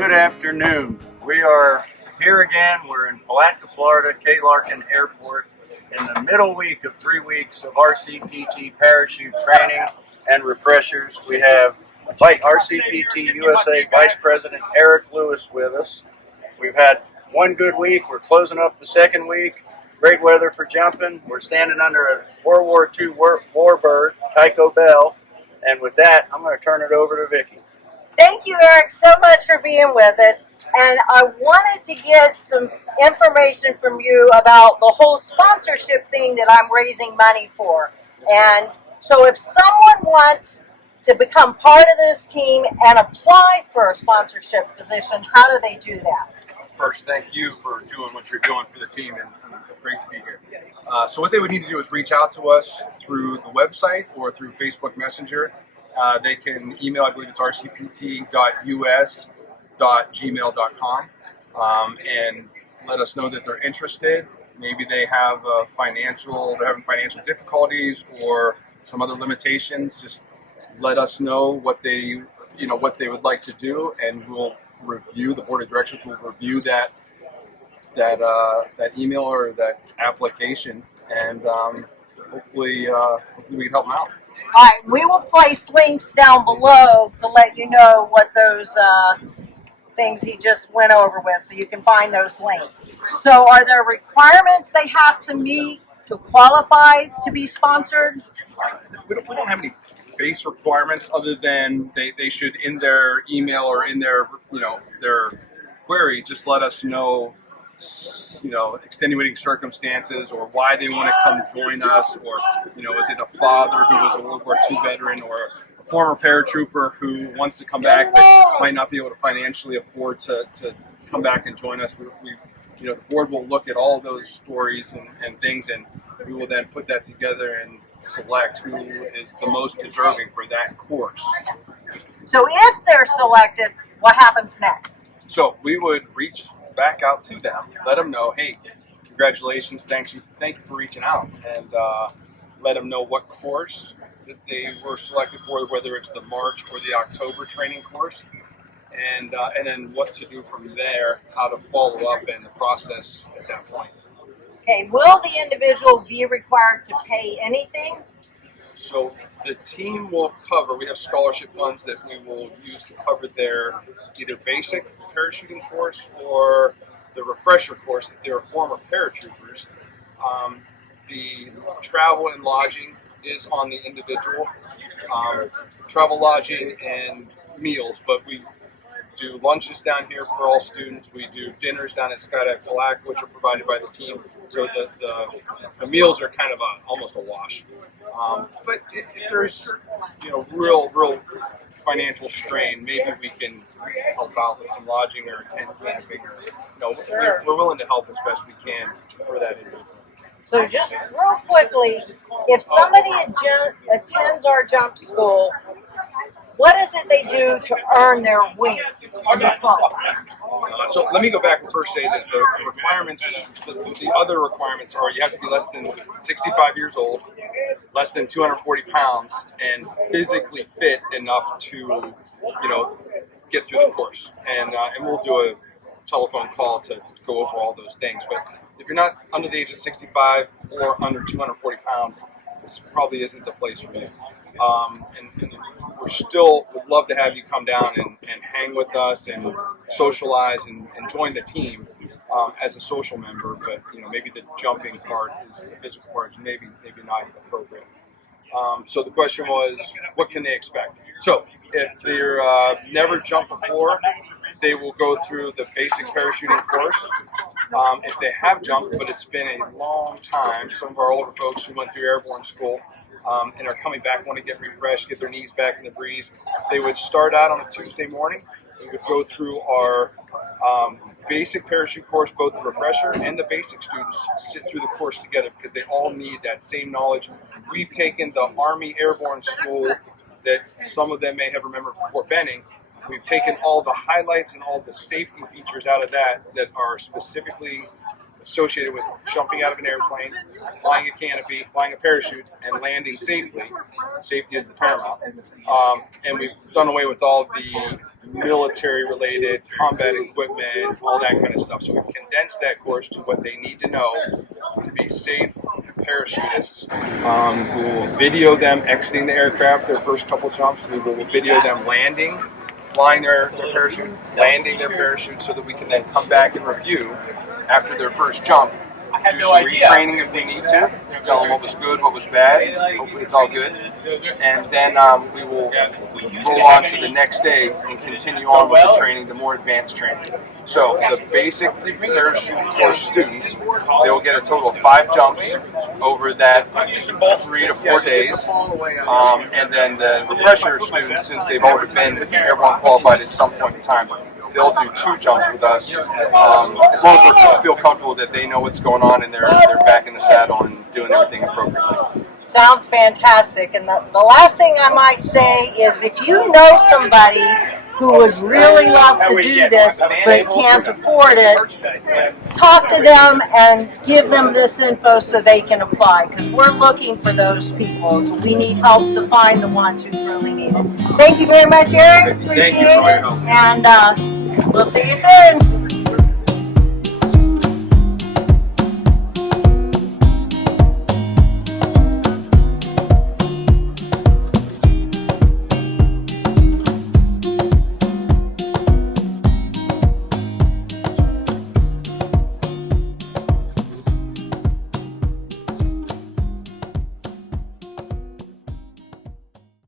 Good afternoon. We are here again. We're in Palatka, Florida, Kate Larkin Airport, in the middle week of 3 weeks of RCPT parachute training and refreshers. We have RCPT USA Vice President Eric Lewis with us. We've had one good week. We're closing up the second week. Great weather for jumping. We're standing under a World War II warbird, Tycho Bell. And with that, I'm going to turn it over to Vicki. Thank you, Eric, so much for being with us. And I wanted to get some information from you about the whole sponsorship thing that I'm raising money for. And so if someone wants to become part of this team and apply for a sponsorship position, how do they do that? First, thank you for doing what you're doing for the team, and great to be here. So what they would need to do is reach out to us through the website or through Facebook Messenger. They can email, I believe it's rcpt.us.gmail.com, and let us know that they're interested. Maybe they have they're having financial difficulties or some other limitations. Just let us know what they would like to do, and we'll review. The board of directors will review that email or that application, and hopefully we can help them out. All right, we will place links down below to let you know what those things he just went over with, so you can find those links. So are there requirements they have to meet to qualify to be sponsored? We don't have any base requirements other than they should, in their email or in their query, just let us know extenuating circumstances or why they want to come join us, or is it a father who was a World War II veteran or a former paratrooper who wants to come back but might not be able to financially afford to come back and join us. The board will look at all those stories and things, and we will then put that together and select who is the most deserving for that course. So if they're selected, what happens next? So we would reach back out to them, let them know, hey, congratulations, thank you for reaching out, and let them know what course that they were selected for, whether it's the March or the October training course, and then what to do from there, how to follow up in the process at that point. Okay, will the individual be required to pay anything? So the team will cover, we have scholarship funds that we will use to cover their either basic parachuting course or the refresher course if they're former paratroopers. The travel and lodging is on the individual. Travel, lodging, and meals, but we do lunches down here for all students. We do dinners down at Skydive Palatka, which are provided by the team. So the meals are kind of almost a wash. But if there's real financial strain, maybe we can help out with some lodging or tent camping. We're willing to help as best we can for that individual. So just real quickly, if somebody attends our jump school, what is it they do to earn their wings? So let me go back and first say that the requirements, the other requirements are you have to be less than 65 years old, less than 240 pounds, and physically fit enough to, get through the course. And we'll do a telephone call to go over all those things. But if you're not under the age of 65 or under 240 pounds, this probably isn't the place for you. And we're still would love to have you come down and hang with us and socialize and join the team as a social member. But maybe the jumping part is the physical part, maybe not appropriate. So the question was, what can they expect? So if they're never jumped before, they will go through the basic parachuting course. If they have jumped, but it's been a long time, some of our older folks who went through airborne school and are coming back, want to get refreshed, get their knees back in the breeze, they would start out on a Tuesday morning. We would go through our basic parachute course. Both the refresher and the basic students sit through the course together because they all need that same knowledge. We've taken the Army Airborne School that some of them may have remembered from Fort Benning. We've taken all the highlights and all the safety features out of that are specifically associated with jumping out of an airplane, flying a canopy, flying a parachute, and landing safely. Safety is the paramount. And we've done away with all the military related, combat equipment, all that kind of stuff. So we've condensed that course to what they need to know to be safe parachutists. We will video them exiting the aircraft, their first couple jumps. We will video them landing, flying their parachute, landing their parachute, so that we can then come back and review after their first jump. Do some retraining if we need to. Tell them what was good, what was bad. Hopefully it's all good. And then we will roll on to the next day and continue on with the training, the more advanced training. So the basic parachute course students, they will get a total of 5 jumps over that 3 to 4 days. And then the refresher students, since they've already been airborne qualified at some point in time, they'll do 2 jumps with us, as long as they feel comfortable that they know what's going on and they're back in the saddle and doing everything appropriately. Sounds fantastic. And the last thing I might say is, if you know somebody who would really love to do this but can't afford it, talk to them and give them this info so they can apply, because we're looking for those people. So we need help to find the ones who really need it. Thank you very much, Eric. Appreciate it. And we'll see you soon.